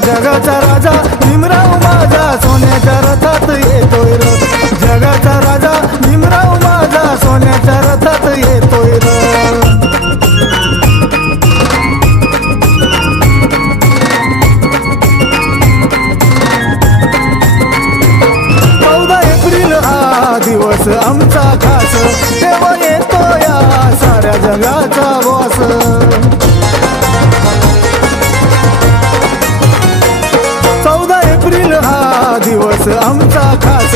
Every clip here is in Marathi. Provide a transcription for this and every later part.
जगाचा राजा भीमराव माझा सोन्याच्या रथात येतोय र। जगाचा राजा भीमराव माझा सोन्याच्या रथात येतोय र। 14 एप्रिल हा दिवस आमचा खास, तेव्हा येतो या साऱ्या जगाचा बॉस। 14 एप्रिल हा दिवस आमचा खास,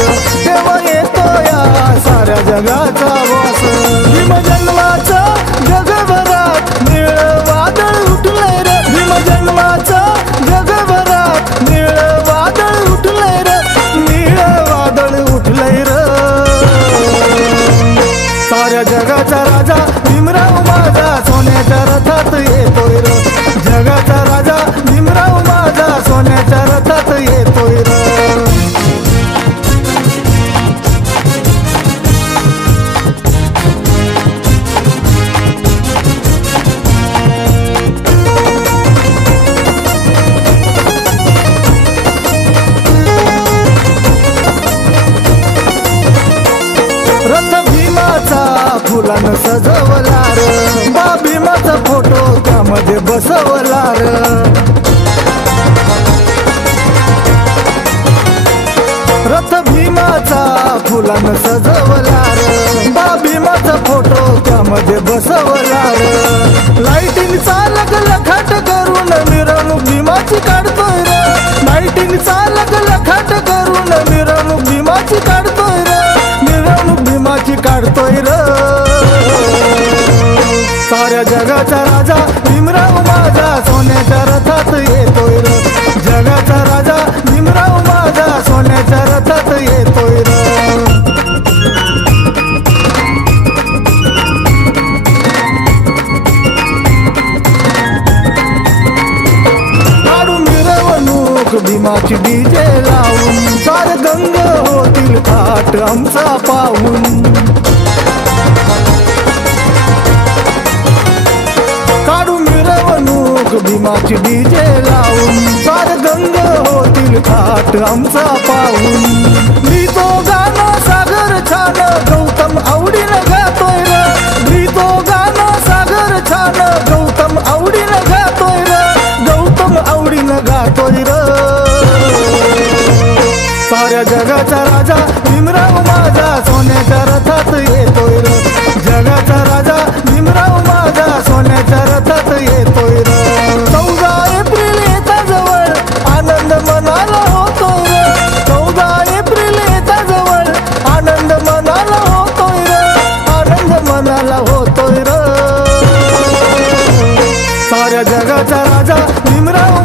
तेव्हा येतो या साऱ्या जगाचा बॉस। भीमजन्माचं जगभरात निळ वादळ उठलंय रे। भीमजन्माचं जगभरात निळ वादळ उठलंय रे। निळ वादळ उठलंय रे। साऱ्या जगाचा राजा भीमराव माझा सोन्याच्या रथात येतोय रे। जगाचा राजा भीमराव माझा सोन्याच्या रथात येतोय रे। रथ भीमाचा फुलानं सजवला र। बा भीमाचा फोटो त्यामध्ये बसवला र। रथ भीमाचा फुलानं सजवला र। बा भीमाचा फोटो त्यामध्ये बसवला र। लाईटिंगचा लखलखाट करून मिरवणूक भीमाची काढतोय र। लाईटिंगचा लखलखाट करून मिरवणूक भीमाची काढतोय र। मिरवणूक भीमाची काढतोय र। साऱ्या जगाचा राजा भीमराव माझा सोन्याच्या रथात येतोय र। जगाचा राजा भीमराव माझा सोन्याच्या रथात येतोय र। काढू मिरवणूक भीमाची डीजे लावून, सारे दंग होतील थाट आमचा पाहून। काढू मिरवणूक भीमाची डीजे लावून, सारे दंग होतील थाट आमचा पाहून। मी तो गाणं सागर छान गौतम आवडीनं गातोय र। मी तो गाणं सागर छान गौतम आवडीनं गातोय र। गौतम आवडीनं गातोय र। साऱ्या जगाचा राजा भीमराव माझा सोन्याच्या रथात येतोय र। जगाचा राजा भीमराव माझा सोन्याच्या रथात येतोय र। 14 एप्रिल येता जवळ आनंद मनाला होतोय र। 14 एप्रिल येता जवळ आनंद मनाला होतोय र। आनंद मनाला होतोय र। साऱ्या जगाचा राजा भीमराव